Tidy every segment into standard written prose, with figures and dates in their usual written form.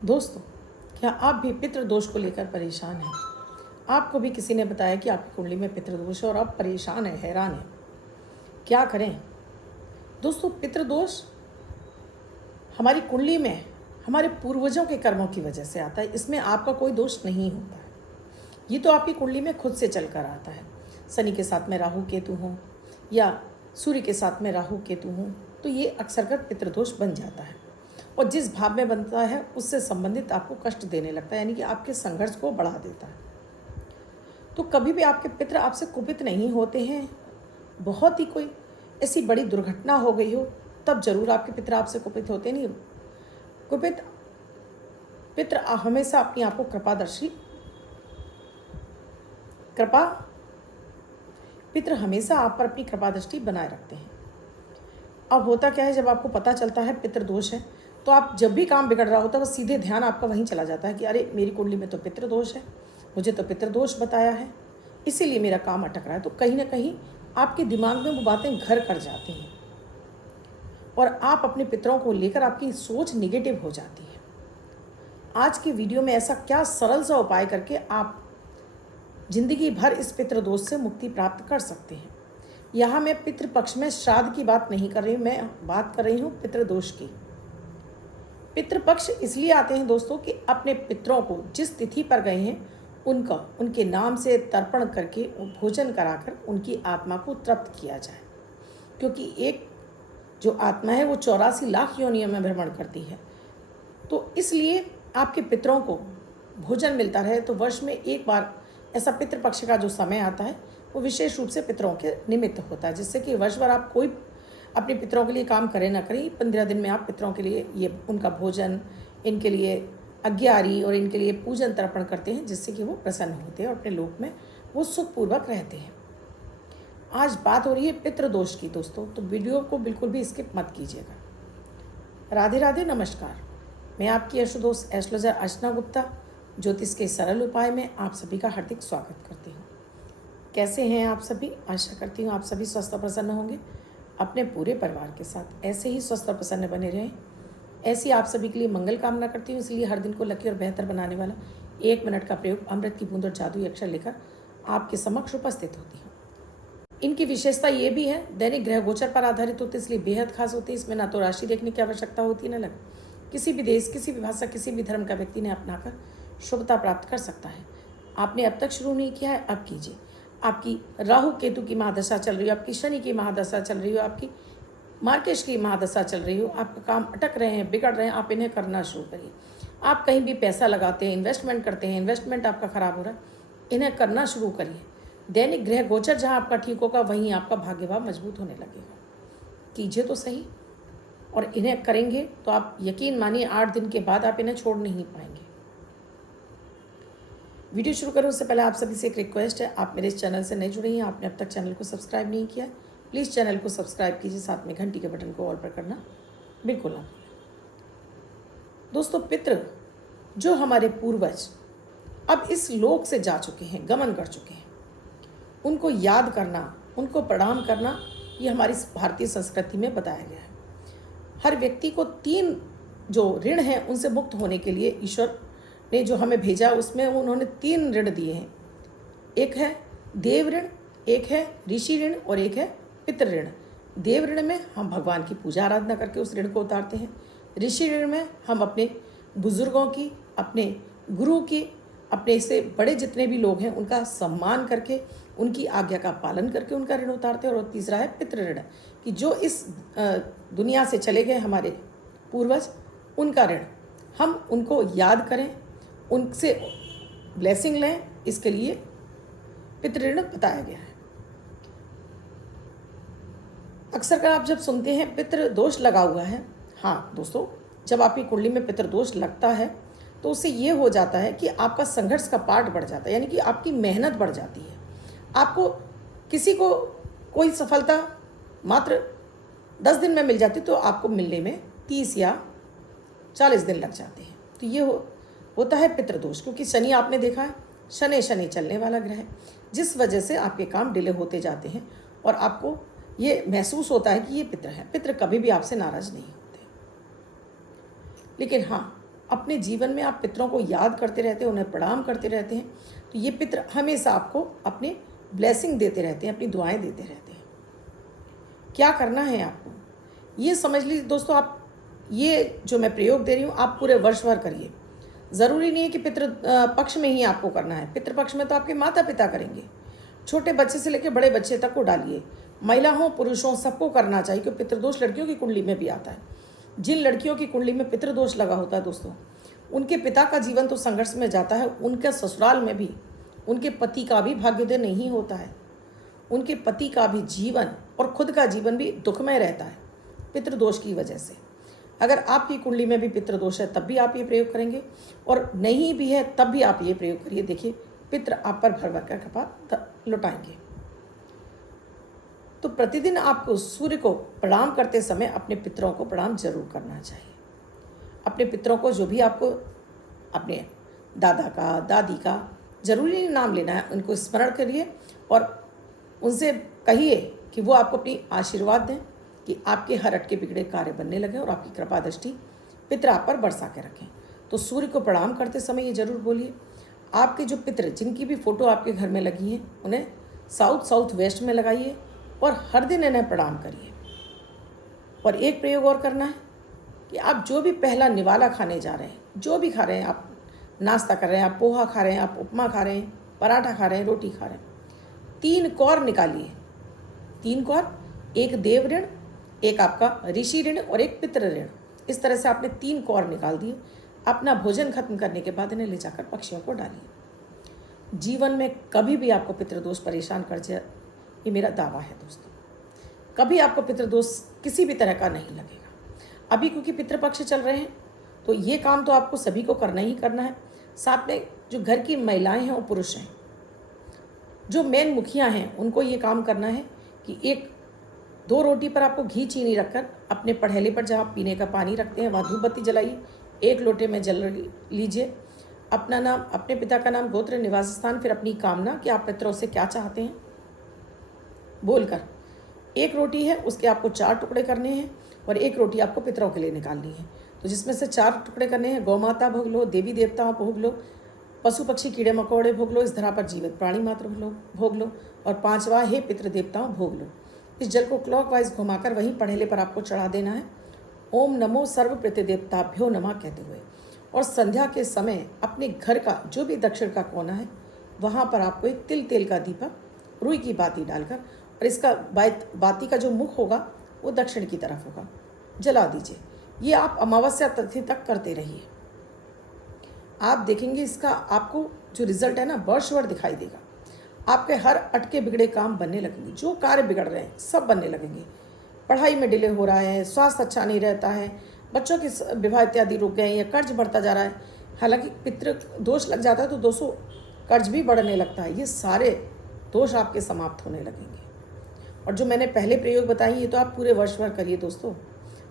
दोस्तों, क्या आप भी पितृ दोष को लेकर परेशान हैं? आपको भी किसी ने बताया कि आपकी कुंडली में पितृ दोष है और आप परेशान हैं, हैरान हैं। क्या करें? दोस्तों, पितृ दोष हमारी कुंडली में हमारे पूर्वजों के कर्मों की वजह से आता है। इसमें आपका कोई दोष नहीं होता है। ये तो आपकी कुंडली में खुद से चल कर आता है। शनि के साथ में राहु केतु हों या सूर्य के साथ में राहु केतु हों तो ये अक्सर कर पितृदोष बन जाता है और जिस भाव में बनता है उससे संबंधित आपको कष्ट देने लगता है, यानी कि आपके संघर्ष को बढ़ा देता है। तो कभी भी आपके पितृ आपसे कुपित नहीं होते हैं। बहुत ही कोई ऐसी बड़ी दुर्घटना हो गई हो तब जरूर आपके पितृ आपसे कुपित होते नहीं। कुपित पितृ हमेशा अपनी आपको पितृ हमेशा आप पर अपनी कृपा दृष्टि बनाए रखते हैं। अब होता क्या है, जब आपको पता चलता है पितृ दोष है तो आप जब भी काम बिगड़ रहा होता है वो सीधे ध्यान आपका वहीं चला जाता है कि अरे मेरी कुंडली में तो पितृ दोष है, मुझे तो पितृ दोष बताया है, इसीलिए मेरा काम अटक रहा है। तो कहीं ना कहीं आपके दिमाग में वो बातें घर कर जाती हैं और आप अपने पितरों को लेकर आपकी सोच निगेटिव हो जाती है। आज की वीडियो में ऐसा क्या सरल सा उपाय करके आप जिंदगी भर इस पितृ दोष से मुक्ति प्राप्त कर सकते हैं। यहाँ मैं पितृपक्ष में श्राद्ध की बात नहीं कर रही हूँ, मैं बात कर रही हूँ पितृदोष की। पितृपक्ष इसलिए आते हैं दोस्तों कि अपने पितरों को जिस तिथि पर गए हैं उनके नाम से तर्पण करके भोजन कराकर उनकी आत्मा को तृप्त किया जाए, क्योंकि एक जो आत्मा है वो 84 लाख योनियों में भ्रमण करती है। तो इसलिए आपके पितरों को भोजन मिलता रहे। तो वर्ष में एक बार ऐसा पितृपक्ष का जो समय आता है वो विशेष रूप से पितरों के निमित्त होता है, जिससे कि वर्ष भर आप कोई अपने पितरों के लिए काम करें ना करें, 15 दिन में आप पितरों के लिए ये उनका भोजन, इनके लिए अज्ञारी और इनके लिए पूजन तर्पण करते हैं, जिससे कि वो प्रसन्न होते हैं और अपने लोक में वो सुखपूर्वक रहते हैं। आज बात हो रही है पितृदोष की दोस्तों, तो वीडियो को बिल्कुल भी स्किप मत कीजिएगा। राधे राधे, नमस्कार। मैं आपकी अशुदोष एस्ट्रोलॉजर अर्चना गुप्ता ज्योतिष के सरल उपाय में आप सभी का हार्दिक स्वागत करती हूँ। कैसे हैं आप सभी? आशा करती हूँ आप सभी स्वस्थ और प्रसन्न होंगे। अपने पूरे परिवार के साथ ऐसे ही स्वस्थ और प्रसन्न बने रहें, ऐसी आप सभी के लिए मंगल कामना करती हूँ। इसलिए हर दिन को लकी और बेहतर बनाने वाला 1 मिनट का प्रयोग अमृत की बूंद और जादुई अक्षर लेकर आपके समक्ष उपस्थित होती हूँ। इनकी विशेषता ये भी है, दैनिक ग्रह गोचर पर आधारित होते, इसलिए बेहद खास होती है। इसमें ना तो राशि देखने की आवश्यकता होती है, न लग किसी भी देश, किसी भी भाषा, किसी भी धर्म का व्यक्ति ने अपनाकर शुभता प्राप्त कर सकता है। आपने अब तक शुरू नहीं किया है, अब कीजिए। आपकी राहु केतु की महादशा चल रही हो, आपकी शनि की महादशा चल रही हो, आपकी मार्केश की महादशा चल रही हो, आपका काम अटक रहे हैं, बिगड़ रहे हैं, आप इन्हें करना शुरू करिए। आप कहीं भी पैसा लगाते हैं, इन्वेस्टमेंट करते हैं, इन्वेस्टमेंट आपका खराब हो रहा है, इन्हें करना शुरू करिए। दैनिक ग्रह गोचर जहाँ आपका ठीक होगा वहीं आपका भाग्यभाव मजबूत होने लगेगा। कीजिए तो सही, और इन्हें करेंगे तो आप यकीन मानिए 8 दिन के बाद आप इन्हें छोड़ नहीं पाएंगे। वीडियो शुरू करूँ उससे पहले आप सभी से एक रिक्वेस्ट है, आप मेरे इस चैनल से नहीं जुड़े हैं, आपने अब तक चैनल को सब्सक्राइब नहीं किया है, प्लीज़ चैनल को सब्सक्राइब कीजिए, साथ में घंटी के बटन को ऑल पर करना बिल्कुल ना भूलें। दोस्तों, पितृ जो हमारे पूर्वज अब इस लोक से जा चुके हैं, गमन कर चुके हैं, उनको याद करना, उनको प्रणाम करना, ये हमारी भारतीय संस्कृति में बताया गया है। हर व्यक्ति को 3 जो ऋण हैं उनसे मुक्त होने के लिए ईश्वर ने जो हमें भेजा उसमें उन्होंने 3 ऋण दिए हैं। एक है देव ऋण, एक है ऋषि ऋण और एक है पितृ ऋण। देव ऋण में हम भगवान की पूजा आराधना करके उस ऋण को उतारते हैं। ऋषि ऋण में हम अपने बुजुर्गों की, अपने गुरु की, अपने से बड़े जितने भी लोग हैं उनका सम्मान करके, उनकी आज्ञा का पालन करके उनका ऋण उतारते हैं। और तीसरा है पितृ ऋण, कि जो इस दुनिया से चले गए हमारे पूर्वज, उनका ऋण, हम उनको याद करें, उनसे ब्लेसिंग लें, इसके लिए पितृ ऋण बताया गया है। अक्सर कर आप जब सुनते हैं पितृ दोष लगा हुआ है, हाँ दोस्तों, जब आपकी कुंडली में पितृ दोष लगता है तो उससे ये हो जाता है कि आपका संघर्ष का पार्ट बढ़ जाता है, यानी कि आपकी मेहनत बढ़ जाती है। आपको किसी को कोई सफलता मात्र 10 दिन में मिल जाती तो आपको मिलने में 30 या 40 दिन लग जाते हैं। तो ये होता है पितृदोष, क्योंकि शनि आपने देखा है, शनि चलने वाला ग्रह है, जिस वजह से आपके काम डिले होते जाते हैं और आपको ये महसूस होता है कि ये पितृ है। पितृ कभी भी आपसे नाराज नहीं होते। लेकिन हाँ, अपने जीवन में आप पितरों को याद करते रहते हैं, उन्हें प्रणाम करते रहते हैं, तो ये पितर हमेशा आपको अपने ब्लेसिंग देते रहते हैं, अपनी दुआएं देते रहते हैं। क्या करना है आपको ये समझ लीजिए दोस्तों। आप ये जो मैं प्रयोग दे रही हूँ आप पूरे वर्ष भर करिए। ज़रूरी नहीं है कि पितृ पक्ष में ही आपको करना है। पितृपक्ष में तो आपके माता पिता करेंगे। छोटे बच्चे से लेकर बड़े बच्चे तक को डालिए, महिला हो पुरुष हो सबको करना चाहिए, क्योंकि पितृदोष लड़कियों की कुंडली में भी आता है। जिन लड़कियों की कुंडली में पितृदोष लगा होता है दोस्तों, उनके पिता का जीवन तो संघर्ष में जाता है, उनके ससुराल में भी उनके पति का भी भाग्योदय नहीं होता है, उनके पति का भी जीवन और खुद का जीवन भी दुखमय रहता है पितृदोष की वजह से। अगर आपकी कुंडली में भी पितृदोष है तब भी आप ये प्रयोग करेंगे, और नहीं भी है तब भी आप ये प्रयोग करिए। देखिए पितृ आप पर भर भर कर कृपा लौटाएंगे। तो प्रतिदिन आपको सूर्य को प्रणाम करते समय अपने पितरों को प्रणाम जरूर करना चाहिए। अपने पितरों को, जो भी आपको अपने दादा का दादी का जरूरी नहीं नाम लेना है, उनको स्मरण करिए और उनसे कहिए कि वो आपको अपनी आशीर्वाद दें कि आपके हर अटके बिगड़े कार्य बनने लगे और आपकी कृपा दृष्टि पितर आप पर बरसा के रखें। तो सूर्य को प्रणाम करते समय ये जरूर बोलिए। आपके जो पितर जिनकी भी फोटो आपके घर में लगी हैं उन्हें साउथ वेस्ट में लगाइए और हर दिन इन्हें प्रणाम करिए। और एक प्रयोग और करना है कि आप जो भी पहला निवाला खाने जा रहे हैं, जो भी खा रहे हैं, आप नाश्ता कर रहे हैं, आप पोहा खा रहे हैं, आप उपमा खा रहे हैं, पराठा खा रहे हैं, रोटी खा रहे हैं, 3 कौर निकालिए। 3 कौर, एक देव ऋण, एक आपका ऋषि ऋण और एक पितृ ऋण। इस तरह से आपने 3 कौर निकाल दिए। अपना भोजन खत्म करने के बाद इन्हें ले जाकर पक्षियों को डालिए। जीवन में कभी भी आपको पितृदोष परेशान कर जाए, ये मेरा दावा है दोस्तों, कभी आपको पितृदोष किसी भी तरह का नहीं लगेगा। अभी क्योंकि पितृपक्ष चल रहे हैं तो ये काम तो आपको सभी को करना ही करना है। साथ में जो घर की महिलाएं हैं और पुरुष हैं, जो मेन मुखिया हैं, उनको ये काम करना है कि 1-2 रोटी पर आपको घी चीनी रखकर अपने पढ़ेले पर जहाँ पीने का पानी रखते हैं वहाँ धूप बत्ती जलाइए। 1 लोटे में जल लीजिए, अपना नाम, अपने पिता का नाम, गोत्र, निवास स्थान, फिर अपनी कामना कि आप पितरों से क्या चाहते हैं बोलकर 1 रोटी है उसके आपको 4 टुकड़े करने हैं और 1 रोटी आपको पितरों के लिए निकालनी है। तो जिसमें से 4 टुकड़े करने हैं, गौ माता भोग लो, देवी देवता भोग लो, पशु पक्षी कीड़े मकोड़े भोग लो, इस धरा पर जीवित प्राणी मात्र भोग लो, और 5वां हे पितृ देवताओं भोग लो। इस जल को क्लॉकवाइज घुमाकर वहीं पढ़ेले पर आपको चढ़ा देना है, ओम नमो सर्व पितृ देवताभ्यो नमः कहते हुए। और संध्या के समय अपने घर का जो भी दक्षिण का कोना है वहाँ पर आपको एक तेल का दीपक रुई की बाती डालकर, और इसका बाती का जो मुख होगा वो दक्षिण की तरफ होगा, जला दीजिए। ये आप अमावस्या तिथि तक करते रहिए। आप देखेंगे इसका आपको जो रिजल्ट है ना वर्ष भर दिखाई देगा। आपके हर अटके बिगड़े काम बनने लगेंगे, जो कार्य बिगड़ रहे हैं सब बनने लगेंगे। पढ़ाई में डिले हो रहा है, स्वास्थ्य अच्छा नहीं रहता है, बच्चों के विवाह इत्यादि रुक गए हैं या कर्ज बढ़ता जा रहा है, हालांकि पितृ दोष लग जाता है तो 200 कर्ज भी बढ़ने लगता है, ये सारे दोष आपके समाप्त होने लगेंगे। और जो मैंने पहले प्रयोग बताई ये तो आप पूरे वर्ष भर करिए दोस्तों।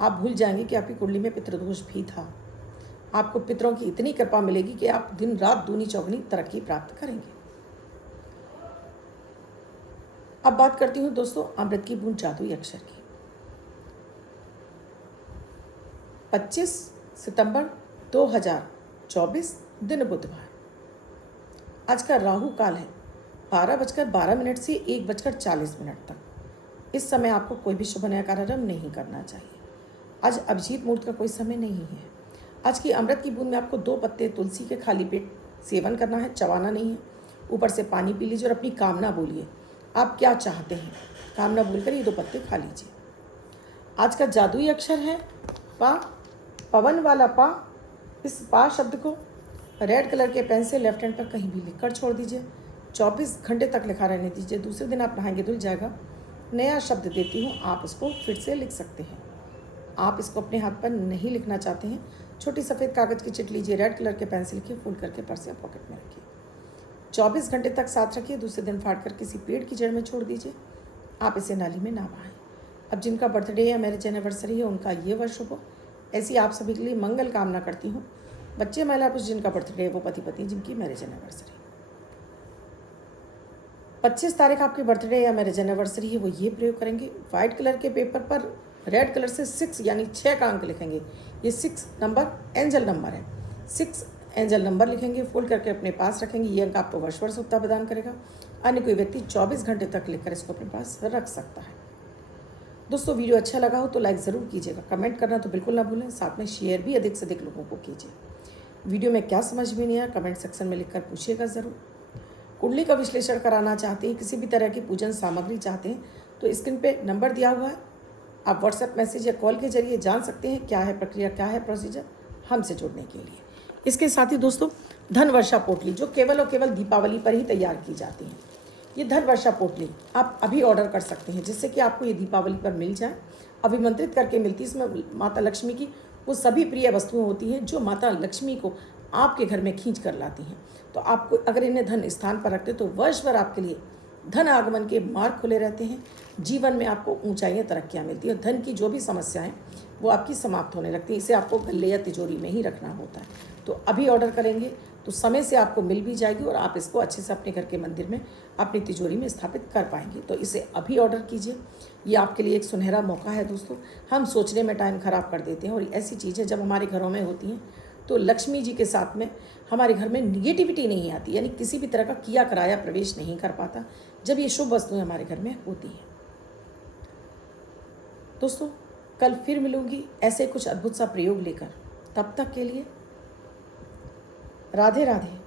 आप भूल जाएंगे कि आपकी कुंडली में पितृदोष भी था। आपको पितरों की इतनी कृपा मिलेगी कि आप दिन रात दूनी चौगनी तरक्की प्राप्त करेंगे। अब बात करती हूँ दोस्तों अमृत की बूंद जादुई अक्षर की। 25 सितंबर 2024 दिन बुधवार। आज का राहु काल है 12:12 से 1:40 तक। इस समय आपको कोई भी शुभ नया कार्यक्रम नहीं करना चाहिए। आज अभिजीत मुहूर्त का कोई समय नहीं है। आज की अमृत की बूंद में आपको 2 पत्ते तुलसी के खाली पेट सेवन करना है, चबाना नहीं है। ऊपर से पानी पी लीजिए और अपनी कामना बोलिए, आप क्या चाहते हैं कामना बोलकर ये 2 पत्ते खा लीजिए। आज का जादुई अक्षर है पा, पवन वाला पा। इस पा शब्द को रेड कलर के पेन से लेफ्ट हैंड पर कहीं भी लिखकर छोड़ दीजिए। 24 घंटे तक लिखा रहने दीजिए। दूसरे दिन आप नहाएंगे धुल जाएगा। नया शब्द देती हूँ, आप इसको फिर से लिख सकते हैं। आप इसको अपने हाथ पर नहीं लिखना चाहते हैं, छोटी सफ़ेद कागज़ की चिट लीजिए, रेड कलर के पेन से लिखिए, फोल्ड करके पर्स या पॉकेट में रखिए। 24 घंटे तक साथ रखिए। दूसरे दिन फाड़ कर किसी पेड़ की जड़ में छोड़ दीजिए। आप इसे नाली में ना बहाएं। अब जिनका बर्थडे या मैरिज एनिवर्सरी है उनका ये वर्ष हो, ऐसी आप सभी के लिए मंगल कामना करती हूँ। बच्चे महिला पुरुष जिनका बर्थडे है वो पति पत्नी जिनकी मैरिज एनिवर्सरी। 25 तारीख आपकी बर्थडे या मैरिज एनिवर्सरी है वो ये प्रयोग करेंगे। वाइट कलर के पेपर पर रेड कलर से 6 यानी 6 का अंक लिखेंगे। ये 6 नंबर एंजल नंबर है। 6 एंजल नंबर लिखेंगे, फोल्ड करके अपने पास रखेंगे। ये अंक आपको वर्ष वर्ष उत्तर प्रदान करेगा। अन्य कोई व्यक्ति 24 घंटे तक लेकर इसको अपने पास रख सकता है। दोस्तों वीडियो अच्छा लगा हो तो लाइक ज़रूर कीजिएगा, कमेंट करना तो बिल्कुल ना भूलें, साथ में शेयर भी अधिक से अधिक लोगों को कीजिए। वीडियो में क्या समझ में नहीं आया कमेंट सेक्शन में लिखकर पूछिएगा ज़रूर। कुंडली का विश्लेषण कराना चाहते हैं, किसी भी तरह की पूजन सामग्री चाहते हैं तो स्क्रीन पे नंबर दिया हुआ है, आप व्हाट्सएप मैसेज या कॉल के जरिए जान सकते हैं क्या है प्रक्रिया, क्या है प्रोसीजर हमसे जुड़ने के लिए। इसके साथ ही दोस्तों धन वर्षा पोटली जो केवल और केवल दीपावली पर ही तैयार की जाती है, ये धन वर्षा पोटली आप अभी ऑर्डर कर सकते हैं जिससे कि आपको ये दीपावली पर मिल जाए। अभिमंत्रित करके मिलती, इसमें माता लक्ष्मी की वो सभी प्रिय वस्तुएं होती हैं जो माता लक्ष्मी को आपके घर में खींच कर लाती हैं। तो आपको अगर इन्हें धन स्थान पर रखते तो वर्ष भर आपके लिए धन आगमन के मार्ग खुले रहते हैं, जीवन में आपको ऊंचाइयां तरक्कियां मिलती है और धन की जो भी समस्याएं वो आपकी समाप्त होने लगती है। इसे आपको गले या तिजोरी में ही रखना होता है। तो अभी ऑर्डर करेंगे तो समय से आपको मिल भी जाएगी और आप इसको अच्छे से अपने घर के मंदिर में अपनी तिजोरी में स्थापित कर पाएंगे। तो इसे अभी ऑर्डर कीजिए, ये आपके लिए एक सुनहरा मौका है दोस्तों। हम सोचने में टाइम ख़राब कर देते हैं और ऐसी चीज़ें जब हमारे घरों में होती हैं तो लक्ष्मी जी के साथ में हमारे घर में निगेटिविटी नहीं आती, यानी किसी भी तरह का किया कराया प्रवेश नहीं कर पाता जब ये शुभ वस्तुएं हमारे घर में होती हैं। दोस्तों कल फिर मिलूंगी ऐसे कुछ अद्भुत सा प्रयोग लेकर, तब तक के लिए राधे राधे।